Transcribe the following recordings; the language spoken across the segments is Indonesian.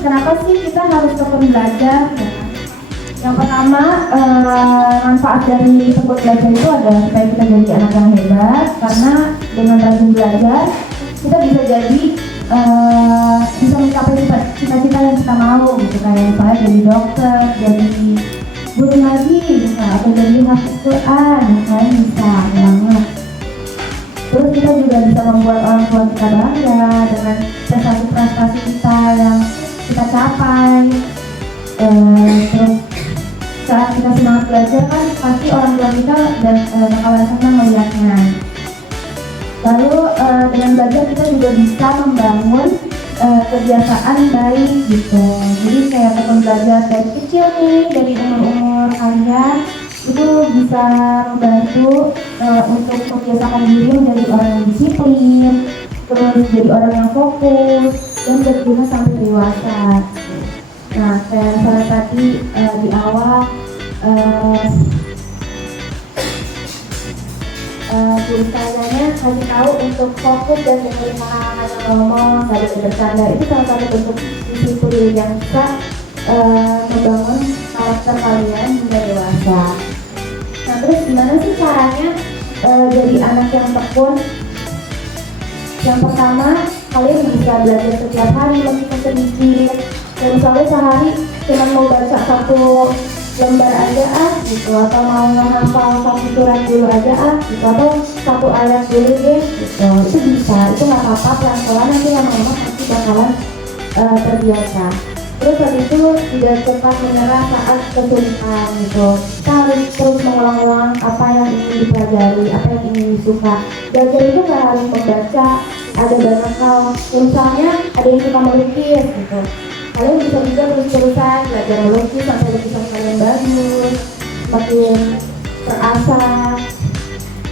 kenapa sih kita harus tekun belajar? Yang pertama, manfaat dari tekun belajar itu adalah supaya kita jadi anak yang hebat. Karena dengan rajin belajar, kita bisa jadi bisa mencapai cita-cita yang kita mau, gitu. Kayak misalnya jadi dokter, jadi guru ngaji, atau jadi hafiz Quran, misalnya bisa banget. Terus kita juga bisa membuat orang tua kita bangga dengan prestasi-prestasi kita yang kita capai. Terus saat kita semangat belajar kan pasti orang tua kita dan bakalan senang melihatnya. Lalu dengan belajar kita juga bisa membangun kebiasaan baik gitu. Jadi kayak tekun belajar dari kecil nih, dari umur-umur kalian itu bisa membantu untuk membiasakan diri menjadi orang yang disiplin, terus jadi orang yang fokus dan berguna sampai dewasa. Nah, kayak misalnya tadi di awal guru sayanya kasih tahu untuk fokus dan dengerin orang yang ngomong, gak boleh bercanda. Itu salah satu bentuk disiplin yang bisa membangun karakter kalian hingga dewasa. Nah, terus gimana sih caranya jadi anak yang tekun? Yang pertama, kalian bisa belajar setiap hari meskipun sedikit. Dan misalnya sehari cuma mau baca satu lembar aja gitu, atau mau menghafal satu surat dulu aja gitu, atau satu ayat dulu deh gitu. Itu bisa, itu nggak apa-apa, pelan-pelan nanti lama-lama pasti bakalan terbiasa. Terus habis itu tidak cepat menyerah saat kesulitan gitu. Kita harus terus mengulang-ulang apa yang ingin dipelajari, apa yang ingin disuka. Belajar itu nggak harus membaca, ada banyak hal. Misalnya ada yang suka melukis gitu, kalian bisa juga terus-terusan belajar melukis sampai lukisan kalian bagus, makin terasa.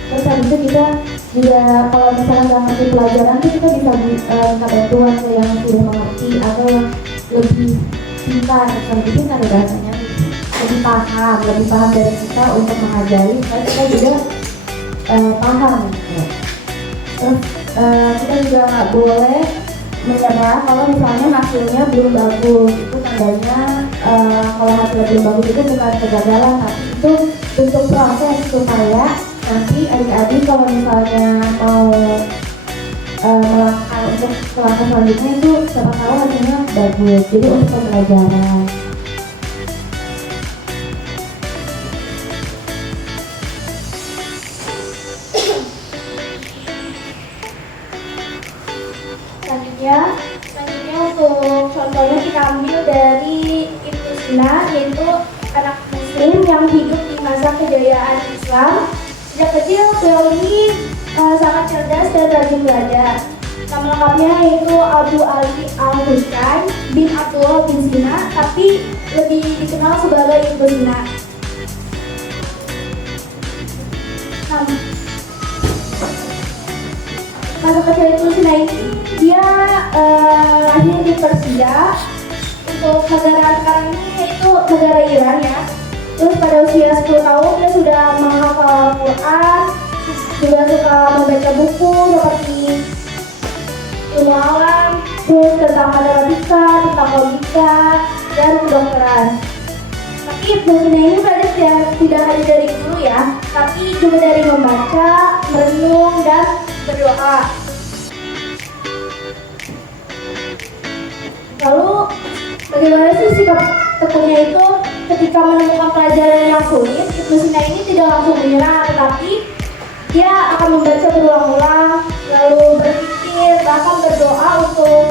Terus habis itu kita juga kalau misalnya nggak ngerti pelajaran tuh kita bisa minta bantuan ke yang sudah mengerti atau yang lebih pintar, lebih pintar bahasanya, lebih paham dari kita untuk mengajari supaya kita juga paham gitu. Terus kita juga nggak boleh menyerah kalau misalnya hasilnya belum bagus. Itu tandanya kalau hasilnya belum bagus itu bukan kegagalan, tapi itu bentuk proses supaya nanti adik-adik kalau misalnya mau melangkah untuk langkah selanjutnya itu siapa tahu hasilnya bagus. Jadi untuk pembelajaran. Selanjutnya untuk contohnya kita ambil dari Ibnu Sina, yaitu anak muslim yang hidup di masa kejayaan Islam. Sejak kecil beliau ini sangat cerdas dan rajin belajar. Nama lengkapnya yaitu Abu Ali Al-Husain bin Abdullah bin Sina, tapi lebih dikenal sebagai Ibnu Sina. Masa kecil Ibnu Sina ini dia lahir di Persia. Untuk negara sekarang ini yaitu negara Iran ya. Terus pada usia 10 tahun dia sudah menghafal Quran, juga suka membaca buku seperti ilmu alam, terus tentang matematika, tentang logika, dan kedokteran. Tapi Ibnu Sina ini belajar tidak hanya dari guru ya, tapi juga dari membaca, merenung, dan berdoa. Lalu bagaimana sih sikap tekunnya itu ketika menemukan pelajaran yang sulit? Ibnu Sina ini tidak langsung menyerah, tetapi dia akan membaca berulang-ulang, lalu berpikir, bahkan berdoa untuk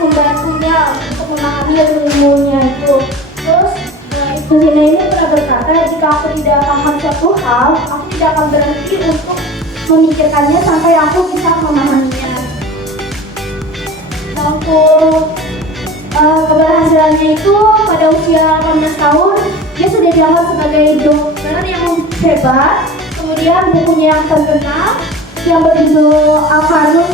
membantunya untuk memahami ilmunya itu. Terus Ibnu Sina ini pernah berkata, jika aku tidak paham suatu hal, aku tidak akan berhenti untuk memikirkannya sampai aku bisa memahaminya. Nah, untuk keberhasilannya itu pada usia 18 tahun dia sudah dianggap sebagai dokter yang hebat. Kemudian bukunya yang terkenal yang berjudul Al-Qanun